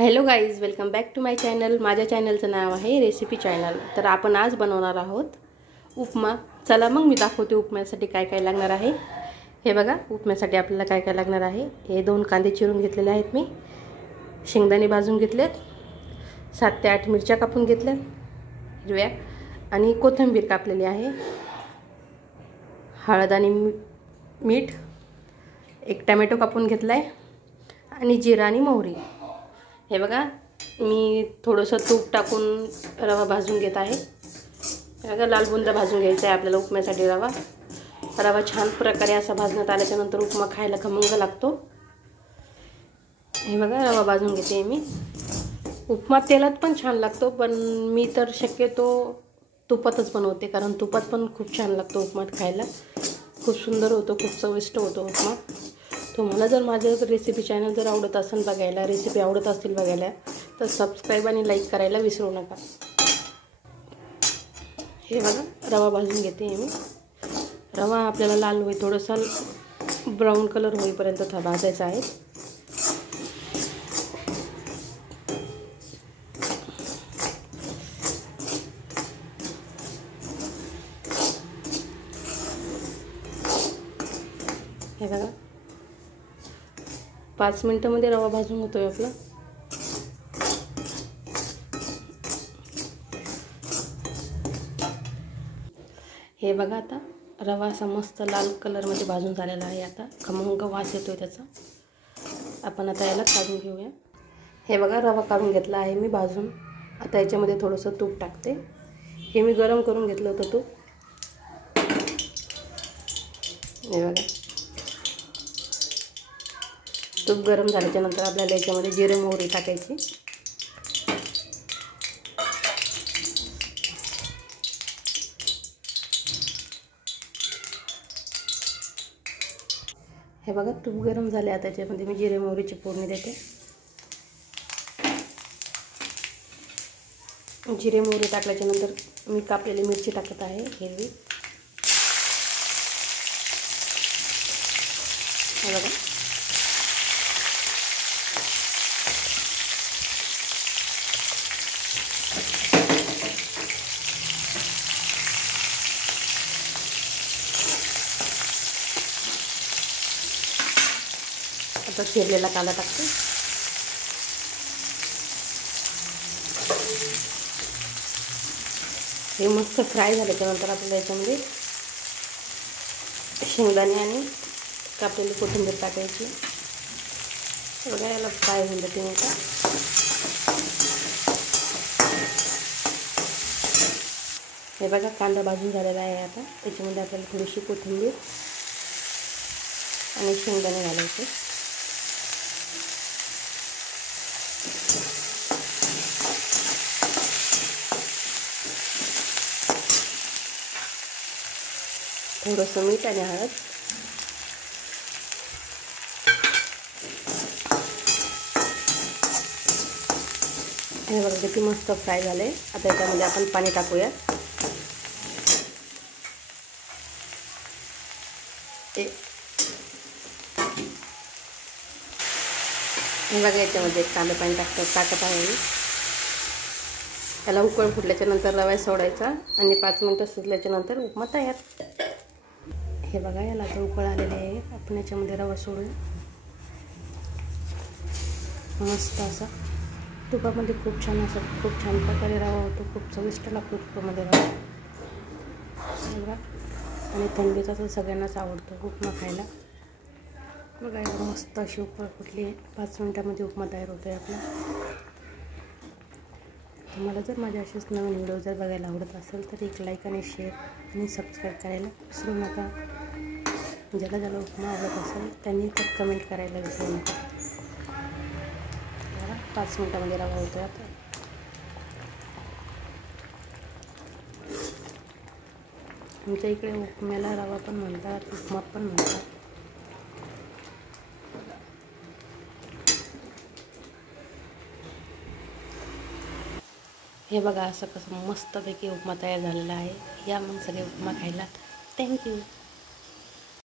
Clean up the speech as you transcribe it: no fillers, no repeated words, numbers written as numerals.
Hello guys, welcome back to my channel. माझ्या चॅनलचं नाव आहे रेसिपी चॅनल। तर आपण आज बनवणार आहोत उपमा। चला मग मी दाखवते उपम्यासाठी काय काय लागणार आहे। हे बघा, उपम्यासाठी आपल्याला काय काय लागणार आहे। हे 2 कांदे चिरून घेतलेले आहेत मी, शेंगदाणे भाजून घेतलेत, 7 ते 8 मिरच्या कापून घेतल्यात हिरव्या, आणि कोथिंबीर कापलेली आहे, हळद आणि मीठ, 1 टोमॅटो कापून घेतलाय, आणि जिरा आणि मोहरी। हे बघा, मी थोडंसं तूप टाकून रवा भाजून घेत आहे। हे बघा, लाल बुंदा भाजून घ्यायचा आहे आपल्याला उपम्यासाठी। रवा छान प्रकारे असा भाजण्यात आल्याच्यानंतर उपमा खायला खमंग लागतो। हे बघा, रवा भाजून घेते मी। उपमा तेलात पण छान लागतो, पण मी तर शक्यतो तुपातच बनवते, कारण तुपात पण खूप छान लागतो उपमा खायला। खूप सुंदर होतो, खूप चविष्ट होतो उपमा। तुम्हाला जर माझं रेसिपी चॅनल जर आवडत असेल बघायला, रेसिपी आवडत असतील बघायला, तर सबस्क्राईब आणि लाईक करायला विसरू नका। हे बघा, रवा भाजून घेते मी। रवा आपल्याला लाल होई, थोडासा ब्राऊन कलर होईपर्यंत भाजायचा आहे। हे बघा, 5 मिनिटांमध्ये रवा भाजून होतोय आपला। हे बघा, आता रवा असा मस्त लाल कलरमध्ये भाजून झालेला आहे। आता खमंग वास येतोय त्याचा। आपण आता याला काढून घेऊया। हे बघा, रवा काढून घेतला आहे मी भाजून। आता याच्यामध्ये थोडंसं तूप टाकते। हे मी गरम करून घेतलं होतं तूप। हे बघा, तूप गरम झाल्याच्यानंतर आपल्याला याच्यामध्ये जिरे मोहरी टाकायची। हे बघा, तूप गरम झाले। आता याच्यामध्ये मी जिरे मोहरीची फोडणी देते। जिरे मोहरी टाकल्याच्यानंतर मी कापलेली मिरची टाकत आहे हिरवी। हे बघा, आता चिरलेला कांदा टाकते। हे मस्त फ्राय झाल्याच्यानंतर आपल्याला याच्यामध्ये शेंगदाणे आणि कापलेली कोथिंबीर टाकायची। बघा, याला फ्राय होऊन देते मी आता। हे बघा, कांदा भाजून झालेला आहे। आता त्याच्यामध्ये आपल्याला थोडीशी कोथिंबीर आणि शेंगदाणे घालायचे। थोडंसं मीठ आणि हळद। हे बघा, किती मस्त फ्राय झाले। आता याच्यामध्ये आपण पाणी टाकूया। हे बघा, याच्यामध्ये कांदा पाणी टाकत आहे मी। याला उकळ फुटल्याच्यानंतर रवा सोडायचा आणि 5 मिनिटं शिजल्याच्यानंतर उपमा तयार। हे बघा, याला आता उकळ आलेले आहे। आपण याच्यामध्ये रवा सोडूया। मस्त असा तुपामध्ये खूप छान प्रकारे रवा होतो। खूप चविष्ट लागतो तुपामध्ये रवा। बघा, आणि थंडीचा तर सगळ्यांनाच आवडतो उपमा खायला। बघा, मस्त अशी उकळ फुटली आहे। 5 मिनिटांमध्ये उपमा तयार होतोय आपला। तुम्हाला जर माझे असेच नवीन व्हिडिओ जर बघायला आवडत असेल तर एक लाईक आणि शेअर आणि सबस्क्राईब करायला विसरू नका। ज्याला उपमा आवडत असेल त्यांनी तर कमेंट करायला विसरू नका। 5 मिनिटांमध्ये रवा होतोय आता। आमच्या इकडे उपम्याला रवा पण म्हणतात, उपमा पण म्हणतात। हे बघा, असं कसं मस्तपैकी उपमा तयार झालेला आहे। या मग सगळे उपमा खायला। थँक्यू।